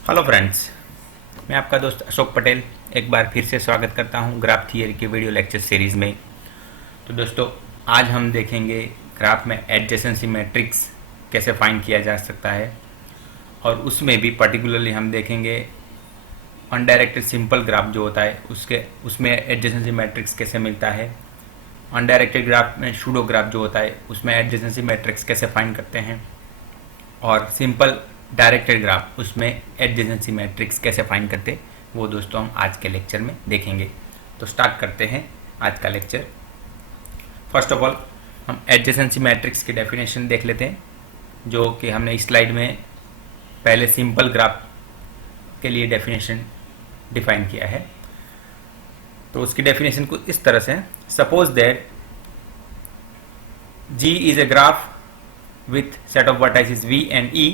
Hello friends, मैं आपका दोस्त अशोक पटेल एक बार फिर से स्वागत करता हूं ग्राफ थियरी के वीडियो लेक्चर सीरीज़ में। तो दोस्तों, आज हम देखेंगे ग्राफ में एडजेसेंसी मैट्रिक्स कैसे फाइंड किया जा सकता है, और उसमें भी पर्टिकुलरली हम देखेंगे अनडायरेक्टेड सिंपल ग्राफ जो होता है उसमें एडजेसेंसी मैट्रिक्स कैसे मिलता है। अनडायरेक्टेड ग्राफ में शूडो ग्राफ जो होता है उसमें एडजेसेंसी मैट्रिक्स कैसे फाइंड करते हैं, और सिंपल डायरेक्टेड ग्राफ उसमें एडजेसेंसी मैट्रिक्स कैसे फाइंड करते, वो दोस्तों हम आज के लेक्चर में देखेंगे। तो स्टार्ट करते हैं आज का लेक्चर। फर्स्ट ऑफ ऑल हम एडजेसेंसी मैट्रिक्स की डेफिनेशन देख लेते हैं, जो कि हमने इस स्लाइड में पहले सिंपल ग्राफ के लिए डेफिनेशन डिफाइन किया है। तो उसकी डेफिनेशन कुछ इस तरह से है, suppose that G is a graph with set of vertices V and E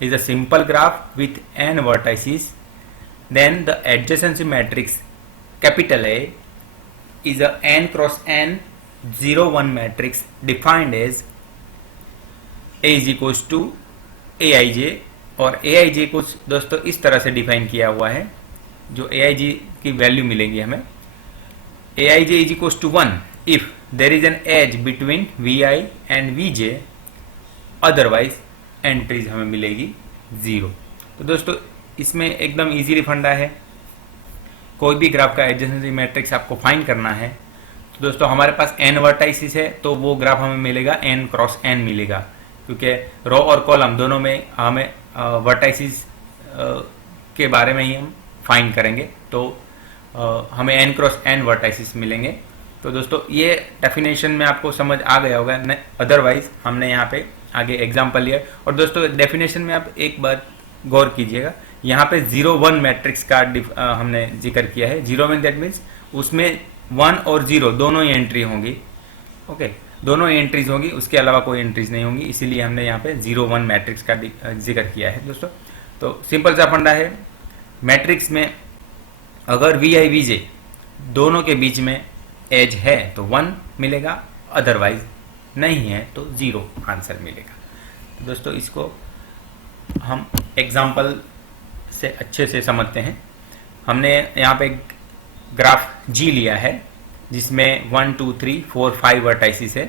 is a simple graph with n vertices, then the adjacency matrix capital A is a n cross n 0 1 matrix defined as A is equals to Aij, और Aij को दोस्तों इस तरह से define किया हुआ है, जो Aij की वैल्यू मिलेंगी हमें Aij is equals to 1 if there is an edge between Vi and Vj, otherwise entries हमें मिलेगी 0। तो दोस्तों इसमें एकदम इजीली फंडा है, कोई भी ग्राफ का एडजेसेंसी मैट्रिक्स आपको फाइंड करना है तो दोस्तों हमारे पास n वर्टाइसिस है, तो वो ग्राफ हमें मिलेगा n क्रॉस n मिलेगा, क्योंकि रो और कॉलम दोनों में हमें वर्टाइसिस के बारे में ही हम फाइंड करेंगे, तो हमें n क्रॉस n वर्टाइसिस मिलेंगे। तो दोस्तों ये डेफिनेशन में आपको समझ आ गया होगा, अदरवाइज हमने यहाँ पे आगे एग्जाम्पल लिया। और दोस्तों डेफिनेशन में आप एक बात गौर कीजिएगा, यहाँ पे 0 1 मैट्रिक्स का हमने जिक्र किया है। 0 1 दैट मीन्स उसमें 1 और 0 दोनों ही एंट्री होंगी, ओके, दोनों ही एंट्रीज होंगी, उसके अलावा कोई एंट्रीज नहीं होंगी, इसीलिए हमने यहाँ पे 0 1 मैट्रिक्स का जिक्र किया है दोस्तों। तो सिंपल सा फंडा है, मैट्रिक्स में अगर वी आई वी जे दोनों के बीच में एज है तो 1 मिलेगा, अदरवाइज नहीं है तो 0 आंसर मिलेगा। तो दोस्तों इसको हम एग्जाम्पल से अच्छे से समझते हैं। हमने यहाँ पे ग्राफ G लिया है जिसमें 1 2 3 4 5 वर्टाइसिस है।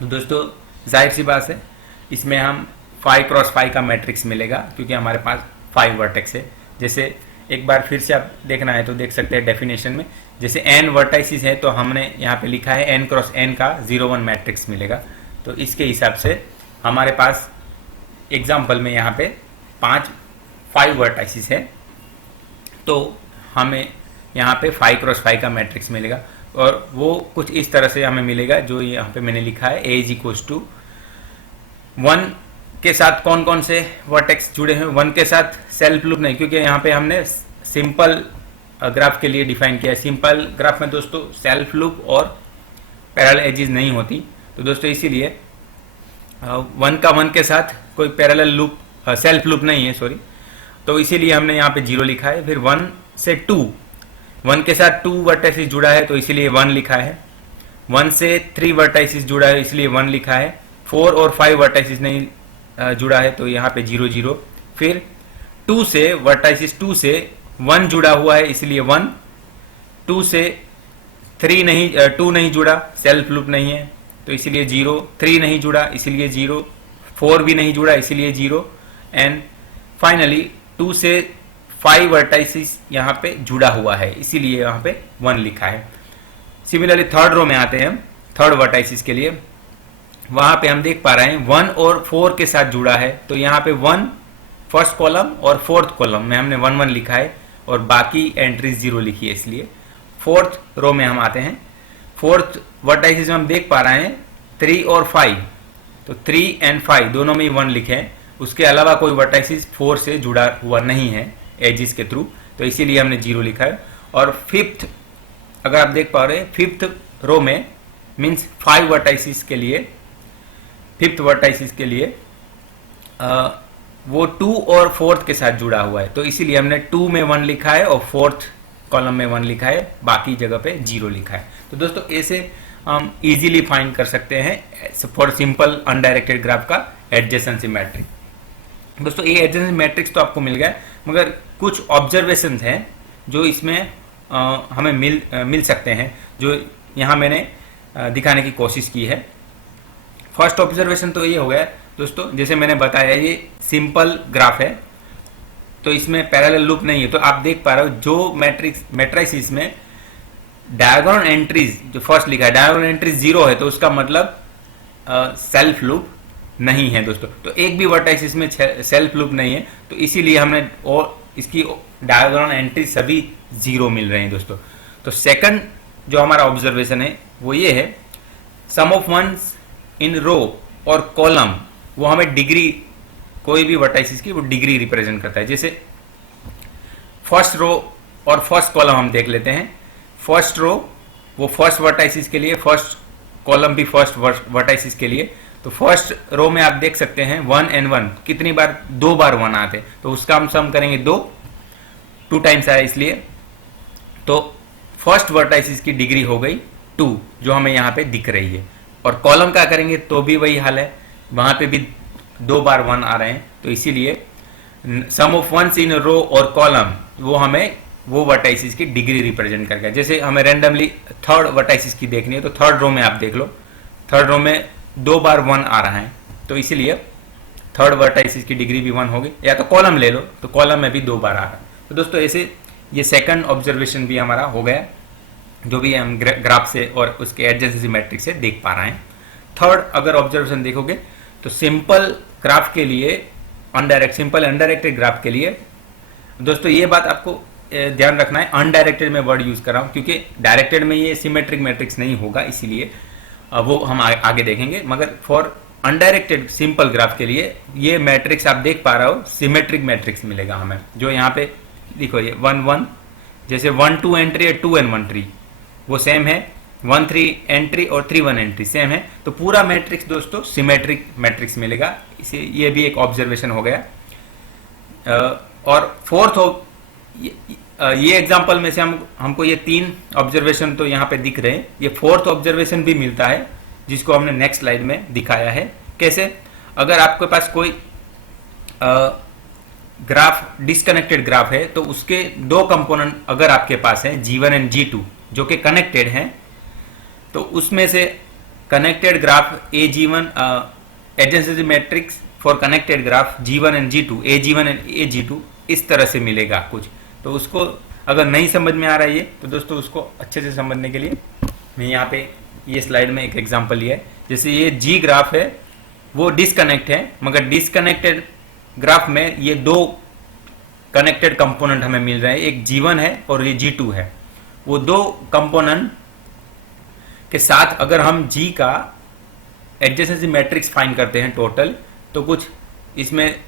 तो दोस्तों जाहिर सी बात है, इसमें हम 5 क्रॉस 5 का मैट्रिक्स मिलेगा, क्योंकि हमारे पास 5 वर्टेक्स है। जैसे एक बार फिर से आप देखना है तो देख सकते हैं डेफिनेशन में, जैसे n वर्टाइसिस है तो हमने यहाँ पे लिखा है n क्रॉस n का 0 1 मैट्रिक्स मिलेगा। तो इसके हिसाब से हमारे पास एग्जाम्पल में यहाँ पे 5 वर्टाइसिस है, तो हमें यहाँ पे 5 क्रॉस 5 का मैट्रिक्स मिलेगा, और वो कुछ इस तरह से हमें मिलेगा जो यहाँ पे मैंने लिखा है। A इज इक्वल्स टू 1 के साथ कौन कौन से वर्टेक्स जुड़े हैं, 1 के साथ सेल्फ लूप नहीं, क्योंकि यहाँ पे हमने सिंपल ग्राफ के लिए डिफाइन किया है। सिंपल ग्राफ में दोस्तों सेल्फ लूप और पैरेलल एजेस नहीं होती, तो दोस्तों इसीलिए 1 का 1 के साथ कोई पैरेलल लूप सेल्फ लूप नहीं है, सॉरी, तो इसीलिए हमने यहाँ पे 0 लिखा है। फिर 1 से 2, 1 के साथ 2 वर्टाइसिस जुड़ा है तो इसीलिए 1 लिखा है। 1 से 3 वर्टाइसिस जुड़ा है इसलिए 1 लिखा है। 4 और 5 वर्टाइसिस नहीं जुड़ा है तो यहाँ पे 0 0। फिर 2 से वर्टाइसिस 2 से 1 जुड़ा हुआ है इसलिए 1, 2 से 3 नहीं 2 नहीं जुड़ा, सेल्फ लूप नहीं है तो इसलिए 0, 3 नहीं जुड़ा इसलिए 0, 4 भी नहीं जुड़ा इसलिए 0, एंड फाइनली 2 से 5 वर्टाइसिस यहाँ पे जुड़ा हुआ है इसीलिए यहाँ पे 1 लिखा है। सिमिलरली थर्ड रो में आते हैं, थर्ड वर्टाइसिस के लिए वहां पे हम देख पा रहे हैं 1 और 4 के साथ जुड़ा है, तो यहाँ पे 1 फर्स्ट कॉलम और फोर्थ कॉलम में हमने 1 1 लिखा है और बाकी एंट्रीज 0 लिखी है। इसलिए फोर्थ रो में हम आते हैं, फोर्थ वर्टाइसिस में हम देख पा रहे हैं 3 और 5, तो 3 एंड 5 दोनों में 1 लिखे हैं, उसके अलावा कोई वर्टाइसिस 4 से जुड़ा हुआ नहीं है एजिस के थ्रू, तो इसीलिए हमने 0 लिखा है। और फिफ्थ अगर आप देख पा रहे हैं, फिफ्थ रो में मीन्स 5 वर्टाइसिस के लिए, फिफ्थ वर्टाइसिस के लिए वो 2 और फोर्थ के साथ जुड़ा हुआ है, तो इसीलिए हमने 2 में 1 लिखा है और फोर्थ कॉलम में 1 लिखा है, बाकी जगह पे 0 लिखा है। तो दोस्तों ऐसे हम इजीली फाइंड कर सकते हैं फॉर सिंपल अनडायरेक्टेड ग्राफ का एडजेसेंसी मैट्रिक। दोस्तों ये एडजेसेंसी मैट्रिक्स तो आपको मिल गया, मगर कुछ ऑब्जर्वेशन हैं जो इसमें हमें मिल सकते हैं, जो यहाँ मैंने दिखाने की कोशिश की है। फर्स्ट ऑब्जर्वेशन तो ये हो गया दोस्तों, जैसे मैंने बताया ये सिंपल ग्राफ है, तो इसमें पैरेलल लूप नहीं है। तो आप देख पा रहे हो जो मैट्रिक्स में डायगोनल एंट्रीज जो फर्स्ट लिखा है, डायगोनल एंट्रीज 0 है, तो उसका मतलब सेल्फ लूप नहीं है दोस्तों। तो एक भी वर्टेक्स इसमें सेल्फ लूप नहीं है, तो इसीलिए हमने और इसकी डायगोनल एंट्री सभी 0 मिल रहे हैं दोस्तों। तो सेकंड जो हमारा ऑब्जर्वेशन है वो ये है, सम ऑफ वंस इन रो और कॉलम, वो हमें डिग्री, कोई भी वर्टाइसिस की वो डिग्री रिप्रेजेंट करता है। जैसे फर्स्ट रो और फर्स्ट कॉलम हम देख लेते हैं। फर्स्ट रो वो फर्स्ट वर्टाइसिस के लिए, फर्स्ट कॉलम भी फर्स्ट वर्टाइसिस के लिए। तो फर्स्ट रो में आप देख सकते हैं 1 and 1 कितनी बार, 2 बार 1 आते, तो उसका हम सम करेंगे 2 टाइम्स आया इसलिए। तो फर्स्ट वर्टाइसिस की डिग्री हो गई 2, जो हमें यहाँ पे दिख रही है। और कॉलम का करेंगे तो भी वही हाल है, वहां पे भी 2 बार 1 आ रहे हैं, तो इसीलिए सम ऑफ वंस इन रो और कॉलम वो हमें वो वर्टाइसिस की डिग्री रिप्रेजेंट करके। जैसे हमें रैंडमली थर्ड वर्टाइसिस की देखनी है, तो थर्ड रो में आप देख लो, थर्ड रो में 2 बार 1 आ रहा है, तो इसीलिए थर्ड वर्टाइसिस की डिग्री भी 1 होगी। या तो कॉलम ले लो, तो कॉलम में भी 2 बार आ रहा है। तो दोस्तों ऐसे ये सेकंड ऑब्जर्वेशन भी हमारा हो गया, जो भी हम ग्राफ से और उसके एडजेसेंसी मैट्रिक्स से देख पा रहे हैं। थर्ड अगर ऑब्जर्वेशन देखोगे तो सिंपल ग्राफ के लिए, सिंपल अनडायरेक्टेड ग्राफ के लिए दोस्तों ये बात आपको ध्यान रखना है, अनडायरेक्टेड में वर्ड यूज कर रहा हूं क्योंकि डायरेक्टेड में ये सिमेट्रिक मैट्रिक्स नहीं होगा, इसीलिए वो हम आगे देखेंगे। मगर फॉर अनडायरेक्टेड सिंपल ग्राफ के लिए ये मैट्रिक्स आप देख पा रहे हो, सिमेट्रिक मैट्रिक्स मिलेगा हमें। जो यहाँ पे देखो ये 1 1, जैसे 1 2 एंट्री है, 2 and 1 ट्री वो सेम है, 1 3 एंट्री और 3 1 एंट्री सेम है। तो पूरा मैट्रिक्स दोस्तों सिमेट्रिक मैट्रिक्स मिलेगा, इसे ये भी एक ऑब्जर्वेशन हो गया। और फोर्थ ये एग्जांपल में से हमको ये 3 ऑब्जर्वेशन तो यहाँ पे दिख रहे हैं, ये फोर्थ ऑब्जर्वेशन भी मिलता है जिसको हमने नेक्स्ट स्लाइड में दिखाया है। कैसे, अगर आपके पास कोई ग्राफ डिस्कनेक्टेड ग्राफ है, तो उसके 2 कंपोनेंट अगर आपके पास है G1 and G2 जो कि कनेक्टेड हैं, तो उसमें से connected graph AG1 adjacency matrix for connected graph G1 and G2, AG1 and AG2 इस तरह से मिलेगा कुछ। तो उसको अगर नहीं समझ में आ रहा है ये, तो दोस्तों उसको अच्छे से समझने के लिए मैं यहाँ पे ये स्लाइड में एक एग्जांपल लिया है। जैसे ये G ग्राफ है वो डिस्कनेक्ट है, मगर डिस्कनेक्टेड ग्राफ में ये 2 कनेक्टेड कंपोनेंट हमें मिल रहे हैं, एक G1 है और ये G2 है। वो 2 कंपोनेंट के साथ अगर हम G का एडजेसेंसी मैट्रिक्स फाइंड करते हैं टोटल, तो कुछ इसमें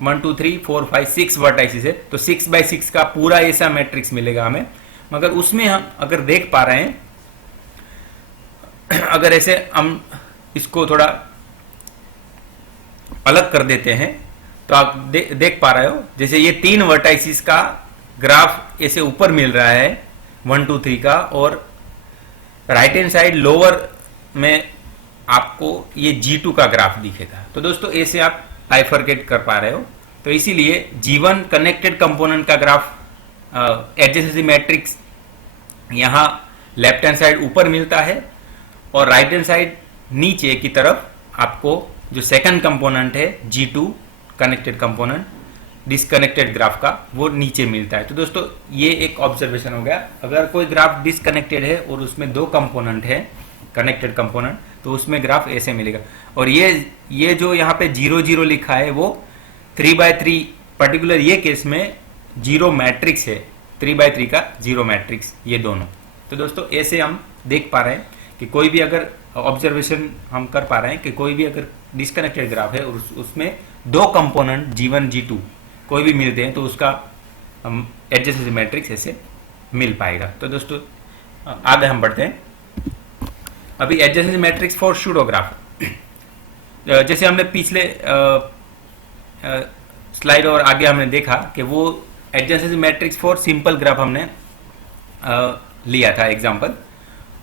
1 2 3 4 5 6 वर्टाइसिस है, तो 6/6 का पूरा ऐसा मैट्रिक्स मिलेगा हमें। मगर उसमें हम अगर देख पा रहे हैं, अगर ऐसे हम इसको थोड़ा अलग कर देते हैं, तो आप देख पा रहे हो, जैसे ये 3 वर्टाइसिस का ग्राफ ऐसे ऊपर मिल रहा है 1 2 3 का, और राइट हैंड साइड लोअर में आपको ये G2 का ग्राफ दिखेगा। तो दोस्तों ऐसे आप बाइफरकेट कर पा रहे हो। तो इसीलिए G1 कनेक्टेड कंपोनेंट का ग्राफ एडजेसेंसी मैट्रिक्स यहाँ लेफ्ट हैंड साइड ऊपर मिलता है, और राइट हैंड साइड नीचे की तरफ आपको जो सेकंड कंपोनेंट है G2 connected component disconnected graph का, वो नीचे मिलता है। तो दोस्तों ये एक ऑब्जर्वेशन हो गया, अगर कोई ग्राफ डिस्कनेक्टेड है और उसमें 2 कंपोनेंट है कनेक्टेड कंपोनेंट, तो उसमें ग्राफ ऐसे मिलेगा। और ये जो यहाँ पे 0 0 लिखा है वो 3/3 पर्टिकुलर ये केस में 0 मैट्रिक्स है, 3/3 का 0 मैट्रिक्स, ये दोनों। तो दोस्तों ऐसे हम देख पा रहे हैं कि कोई भी अगर ऑब्जर्वेशन हम कर पा रहे हैं कि कोई भी अगर डिस्कनेक्टेड ग्राफ है और उसमें 2 कंपोनेंट G1 G2 कोई भी मिलते हैं, तो उसका हम एडजेसेंसी मैट्रिक्स ऐसे मिल पाएगा। तो दोस्तों आगे हम बढ़ते हैं। अभी एडजेसेंसी मैट्रिक्स फॉर स्यूडोग्राफ, जैसे हमने पिछले स्लाइड और आगे हमने देखा कि वो adjacency matrix for simple graph हमने लिया था एग्जांपल,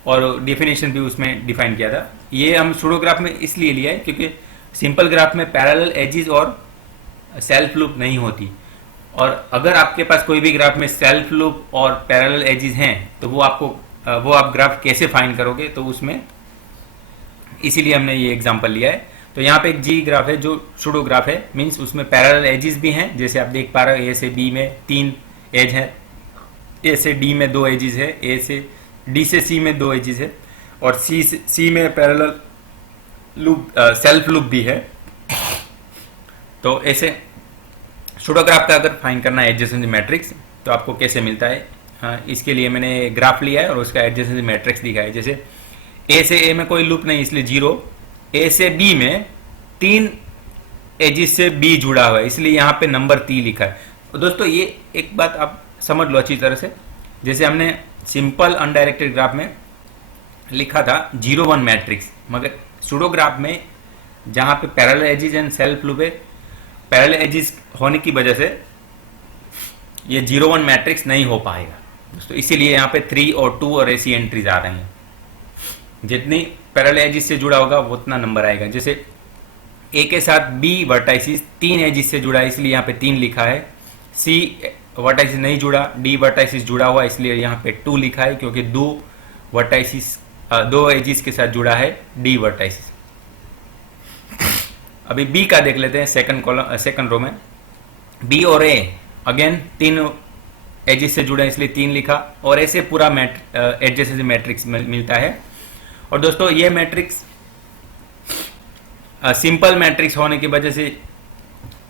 और डेफिनेशन भी उसमें डिफाइन किया था। ये हम स्यूडोग्राफ में इसलिए लिया है क्योंकि सिंपल ग्राफ में पैरेलल एजेस और सेल्फ लूप नहीं होती। और अगर आपके पास कोई भी ग्राफ में सेल्फ लूप और पैरेलल एजेस हैं तो वो आप ग्राफ कैसे फाइंड करोगे, तो उसमें इसीलिए हमने ये एग्जांपल लिया है। तो यहाँ पे एक जी ग्राफ है जो सूडो ग्राफ है, मींस उसमें पैरेलल एजेस भी हैं, जैसे आप देख पा रहे हो ए से बी में 3 एज है, ए से डी में 2 एजेस है, ए से डी से सी में 2 एजेस है, और सी में पैरेलल लूप सेल्फ लूप भी है। तो ऐसे सूडो ग्राफ का अगर फाइंड करना है एडजेसेंसी मैट्रिक्स तो आपको कैसे मिलता है, इसके लिए मैंने ग्राफ लिया है और उसका एडजेसेंसी मैट्रिक्स दिखा है। जैसे ए से ए में कोई लूप नहीं इसलिए 0, ए से बी में 3 एजिस से बी जुड़ा हुआ है इसलिए यहाँ पे नंबर 3 लिखा है। तो दोस्तों ये एक बात आप समझ लो अच्छी तरह से, जैसे हमने सिंपल अनडायरेक्टेड ग्राफ में लिखा था 0 1 मैट्रिक्स, मगर सूडो ग्राफ में जहाँ पे parallel edges and self loop है, पैरेलल एजिस होने की वजह से ये 0 1 मैट्रिक्स नहीं हो पाएगा दोस्तों, इसीलिए यहाँ पे 3 और 2 और ऐसी एंट्रीज आ रही हैं। जितनी पैरेलल एजिस से जुड़ा होगा उतना नंबर आएगा। जैसे ए के साथ बी वर्टाइसिस 3 एजिस से जुड़ा है इसलिए यहाँ पे 3 लिखा है, सी वर्टाइसिस नहीं जुड़ा, डी वर्टाइसिस जुड़ा हुआ इसलिए यहाँ पे 2 लिखा है, क्योंकि 2 एजिस के साथ जुड़ा है डी वर्टाइसिस। अभी बी का देख लेते हैं, सेकंड रो में बी और ए अगेन 3 एजिस से जुड़े इसलिए 3 लिखा, और ऐसे पूरा एडजेसेंसी मैट्रिक्स मिलता है। और दोस्तों ये मैट्रिक्स सिंपल मैट्रिक्स होने की वजह से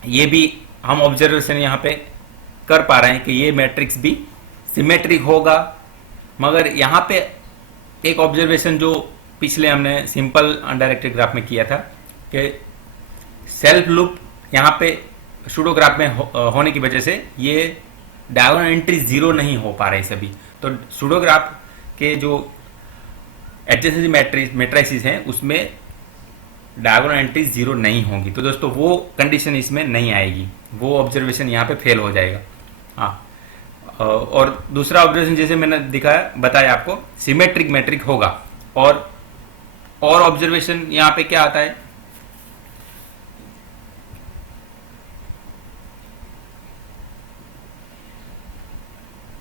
ये भी हम ऑब्जर्वेशन यहाँ पे कर पा रहे हैं कि ये मैट्रिक्स भी सिमेट्रिक होगा। मगर यहाँ पे एक ऑब्जर्वेशन जो पिछले हमने सिंपल अनडायरेक्टेड ग्राफ में किया था कि सेल्फ लूप यहाँ पे सूडो ग्राफ में होने की वजह से ये डायगोनल एंट्री 0 नहीं हो पा रहे सभी। तो सूडो ग्राफ के जो एडजेसेंसी मैट्रिसेस हैं उसमें डायगोनल एंट्री 0 नहीं होगी, तो दोस्तों वो कंडीशन इसमें नहीं आएगी, वो ऑब्जर्वेशन यहाँ पे फेल हो जाएगा। हाँ, और दूसरा ऑब्जर्वेशन जैसे मैंने बताया आपको सिमेट्रिक मैट्रिक होगा। और ऑब्जर्वेशन यहाँ पे क्या आता है,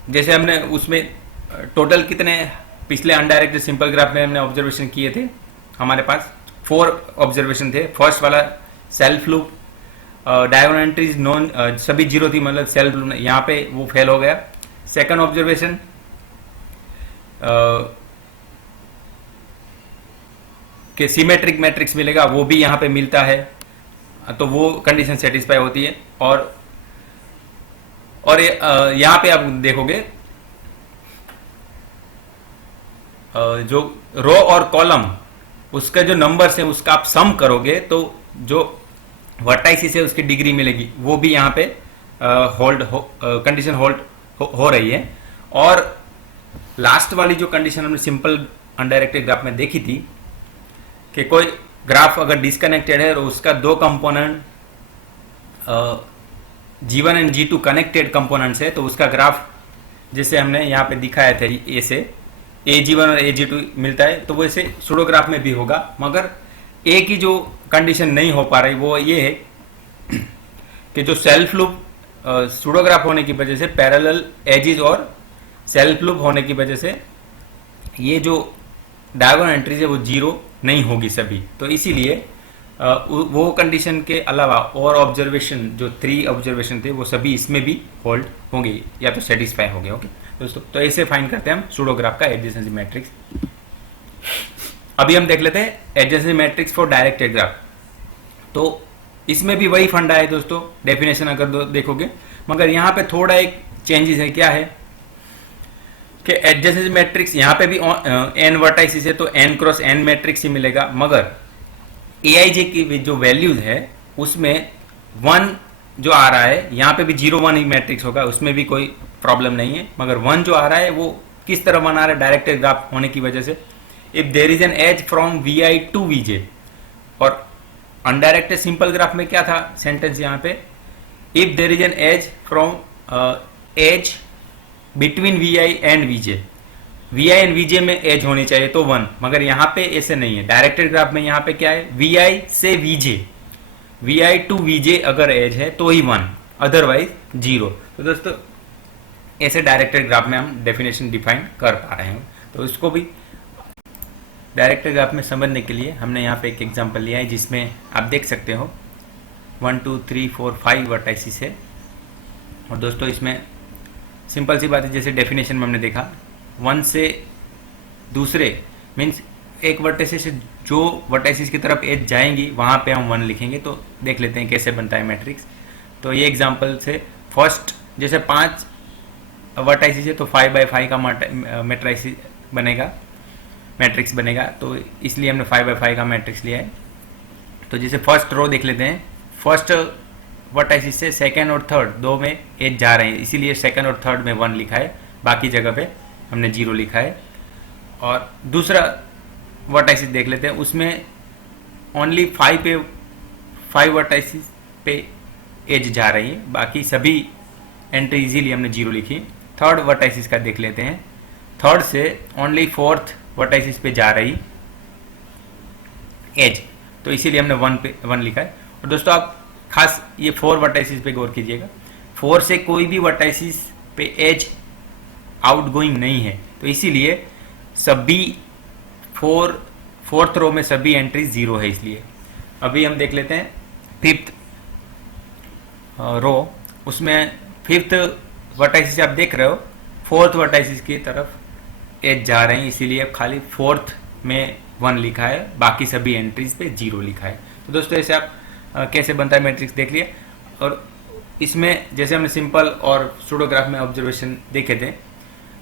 जैसे हमने उसमें टोटल कितने पिछले अनडायरेक्टेड सिंपल ग्राफ में हमने ऑब्जर्वेशन किए थे, हमारे पास 4 ऑब्जर्वेशन थे। फर्स्ट वाला self loop, diagonal entries non सभी 0 थी, मतलब सेल्फ लूप यहाँ पे वो फेल हो गया। सेकंड ऑब्जर्वेशन कि सिमेट्रिक मैट्रिक्स मिलेगा, वो भी यहाँ पे मिलता है, तो वो कंडीशन सेटिस्फाई होती है। और यहाँ पे आप देखोगे जो रो और कॉलम उसका जो नंबर्स है उसका आप सम करोगे तो जो वर्टाइसिस है उसकी डिग्री मिलेगी, वो भी यहाँ पे कंडीशन होल्ड हो रही है। और लास्ट वाली जो कंडीशन हमने सिंपल अनडायरेक्टेड ग्राफ में देखी थी कि कोई ग्राफ अगर डिस्कनेक्टेड है और उसका 2 component G1 and G2 connected components है तो उसका ग्राफ जैसे हमने यहाँ पे दिखाया था ए से AG1 और AG2 मिलता है, तो वैसे सूडो ग्राफ में भी होगा। मगर ए की जो कंडीशन नहीं हो पा रही वो ये है कि जो सेल्फ लूप सूडो ग्राफ होने की वजह से पैरेलल एजिज और सेल्फ लूप होने की वजह से ये जो डायगोनल एंट्रीज है वो 0 नहीं होगी सभी। तो इसीलिए वो कंडीशन के अलावा और ऑब्जर्वेशन जो 3 ऑब्जर्वेशन थे वो सभी इसमें भी होल्ड होंगे या तो सेटिस्फाई होंगे। ओके दोस्तों, तो ऐसे फाइंड करते हैं हम सूडो ग्राफ का एडजेसेंसी मैट्रिक्स। अभी हम देख लेते हैं adjacency matrix for directed graph. तो इसमें भी वही फंडा है दोस्तों, डेफिनेशन अगर देखोगे, मगर यहाँ पे थोड़ा एक चेंजेस है। क्या है कि एडजेसेंसी मैट्रिक्स यहाँ पे भी n वर्टाइसिस है तो n क्रॉस n मैट्रिक्स ही मिलेगा, मगर aij की जो वैल्यूज है उसमें 1 जो आ रहा है यहाँ पे भी 0 1 ही मैट्रिक्स होगा, उसमें भी कोई प्रॉब्लम नहीं है। मगर 1 जो आ रहा है वो किस तरह 1 आ रहा है, डायरेक्टेड ग्राफ होने की वजह से if there is an edge from vi to vj। और अनडायरेक्टेड सिंपल ग्राफ में क्या था सेंटेंस यहाँ पे, if there is an edge from edge between vi and vj, vi and vj में एज होनी चाहिए तो 1, मगर यहाँ पे ऐसे नहीं है। डायरेक्टेड ग्राफ में यहाँ पे क्या है, vi से vj, vi टू vj अगर एज है तो ही 1, अदरवाइज 0। तो दोस्तों ऐसे डायरेक्टेड ग्राफ में हम डेफिनेशन डिफाइन कर पा रहे हैं। तो इसको भी डायरेक्टेड ग्राफ में समझने के लिए हमने यहाँ पे एक एग्जांपल लिया है, जिसमें आप देख सकते हो 1 2 3 4 5 वर्टाइसिस है। और दोस्तों इसमें सिंपल सी बात है, जैसे डेफिनेशन में हमने देखा 1 से दूसरे मीन्स एक वर्टाइसिस से जो वर्टाइसिस की तरफ एज जाएंगी वहाँ पे हम 1 लिखेंगे। तो देख लेते हैं कैसे बनता है मैट्रिक्स। तो ये एग्जांपल से फर्स्ट जैसे 5 वर्टाइसिस है तो 5x5 का मैट्रिक्स बनेगा। तो इसलिए हमने 5x5 का मैट्रिक्स लिया है। तो जैसे फर्स्ट रो देख लेते हैं, फर्स्ट वर्टाइसिस से सेकंड और थर्ड दो में एज जा रहे हैं, इसीलिए सेकंड और थर्ड में 1 लिखा है, बाकी जगह पे हमने 0 लिखा है। और दूसरा वर्टाइसिस देख लेते हैं, उसमें ओनली 5 वर्टाइसिस पे एज जा रही है, बाकी सभी एंट्री इजीली हमने 0 लिखी। थर्ड वर्टाइसिस का देख लेते हैं, थर्ड से ओनली फोर्थ वर्टाइसिस पे जा रही एज, तो इसीलिए हमने 1 लिखा है। और दोस्तों आप खास ये 4 वर्टाइसिस पे गौर कीजिएगा, 4 से कोई भी वर्टाइसिस पे एज आउटगोइंग नहीं है, तो इसीलिए सभी फोर्थ रो में सभी एंट्री 0 है। इसलिए अभी हम देख लेते हैं फिफ्थ रो, उसमें फिफ्थ वर्टाइसिस आप देख रहे हो फोर्थ वर्टाइसिस की तरफ एज जा रहे हैं, इसीलिए खाली फोर्थ में 1 लिखा है, बाकी सभी एंट्रीज पे 0 लिखा है। तो दोस्तों ऐसे आप कैसे बनता है मैट्रिक्स देख लिया। और इसमें जैसे हमने सिंपल और सूडोग्राफ में ऑब्जर्वेशन देखे थे,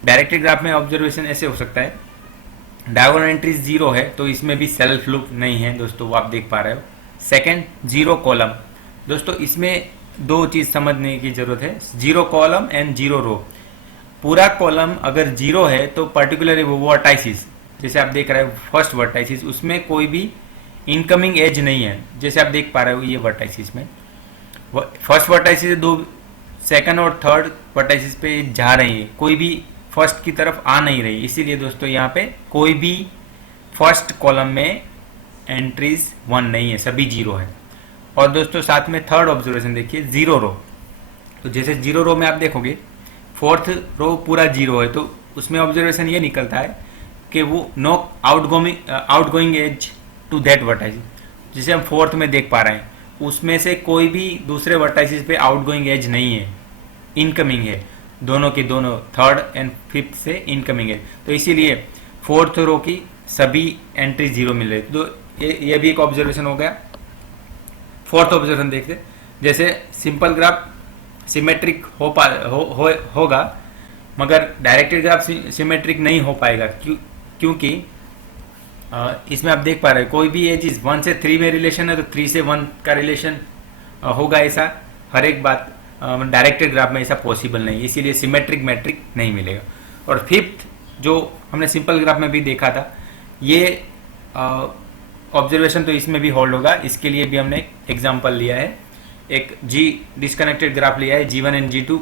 डायरेक्टेड ग्राफ में ऑब्जर्वेशन ऐसे हो सकता है, डायगोनल एंट्रीज 0 है तो इसमें भी सेल्फ लूप नहीं है दोस्तों, वो आप देख पा रहे हो। सेकंड 0 कॉलम, दोस्तों इसमें 2 चीज़ समझने की जरूरत है, 0 कॉलम एंड 0 रो। पूरा कॉलम अगर 0 है तो पर्टिकुलरली वो वर्टाइसिस, जैसे आप देख रहे हो फर्स्ट वर्टाइसिस, उसमें कोई भी इनकमिंग एज नहीं है। जैसे आप देख पा रहे हो ये वर्टाइसिस में फर्स्ट वर्टाइसिस 2 सेकंड और थर्ड वर्टाइसिस पे जा रही है, कोई भी फर्स्ट की तरफ आ नहीं रही, इसीलिए दोस्तों यहाँ पे कोई भी फर्स्ट कॉलम में एंट्रीज 1 नहीं है, सभी 0 है। और दोस्तों साथ में थर्ड ऑब्जर्वेशन देखिए 0 रो, तो जैसे 0 रो में आप देखोगे फोर्थ रो पूरा 0 है, तो उसमें ऑब्जर्वेशन ये निकलता है कि वो no outgoing edge to that vertices, जिसे हम फोर्थ में देख पा रहे हैं, उसमें से कोई भी दूसरे वर्टाइसिस पे आउटगोइंग एज नहीं है, इनकमिंग है, दोनों की दोनों थर्ड एंड फिफ्थ से इनकमिंग है, तो इसीलिए फोर्थ रो की सभी एंट्री 0 मिल रही है। तो ये भी एक ऑब्जर्वेशन हो गया। फोर्थ ऑब्जर्वेशन देखते, जैसे सिंपल ग्राफ सिमेट्रिक होगा मगर डायरेक्टेड ग्राफ सिमेट्रिक नहीं हो पाएगा, क्योंकि इसमें आप देख पा रहे हैं कोई भी एज 1 से 3 में रिलेशन है तो 3 से 1 का रिलेशन होगा, ऐसा हर एक बात डायरेक्टेड ग्राफ में ऐसा पॉसिबल नहीं, इसीलिए सिमेट्रिक मैट्रिक नहीं मिलेगा। और फिफ्थ जो हमने सिंपल ग्राफ में भी देखा था, ये ऑब्जर्वेशन तो इसमें भी होल्ड होगा, इसके लिए भी हमने एग्जांपल लिया है, एक डिस्कनेक्टेड ग्राफ लिया है G1 एंड G2,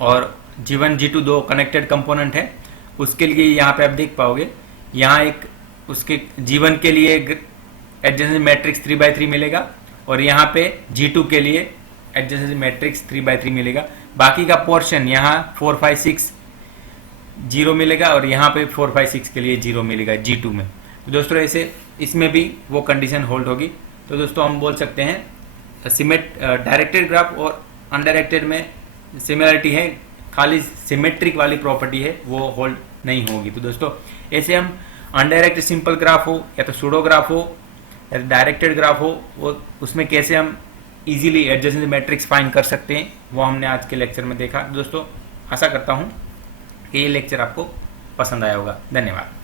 और G1 G2 दो कनेक्टेड कंपोनेंट है, उसके लिए यहाँ पे आप देख पाओगे, यहाँ एक उसके G1 के लिए एडजेसेंसी मैट्रिक्स 3x3 मिलेगा, और यहाँ पे G2 के लिए एडजेसेंसी मैट्रिक्स 3x3 मिलेगा, बाकी का पोर्शन यहाँ 4 5 6 0 मिलेगा, और यहाँ पे 4 5 6 के लिए 0 मिलेगा G2 में। तो दोस्तों ऐसे इसमें भी वो कंडीशन होल्ड होगी। तो दोस्तों हम बोल सकते हैं डायरेक्टेड ग्राफ और अनडायरेक्टेड में सिमिलरिटी है, खाली सिमेट्रिक वाली प्रॉपर्टी है वो होल्ड नहीं होगी। तो दोस्तों ऐसे हम अनडायरेक्टेड सिंपल ग्राफ हो या तो सूडो ग्राफ हो या डायरेक्टेड ग्राफ हो, वो उसमें कैसे हम इजीली एडजेसेंसी मैट्रिक्स फाइंड कर सकते हैं, वो हमने आज के लेक्चर में देखा। दोस्तों आशा करता हूँ कि ये लेक्चर आपको पसंद आया होगा। धन्यवाद।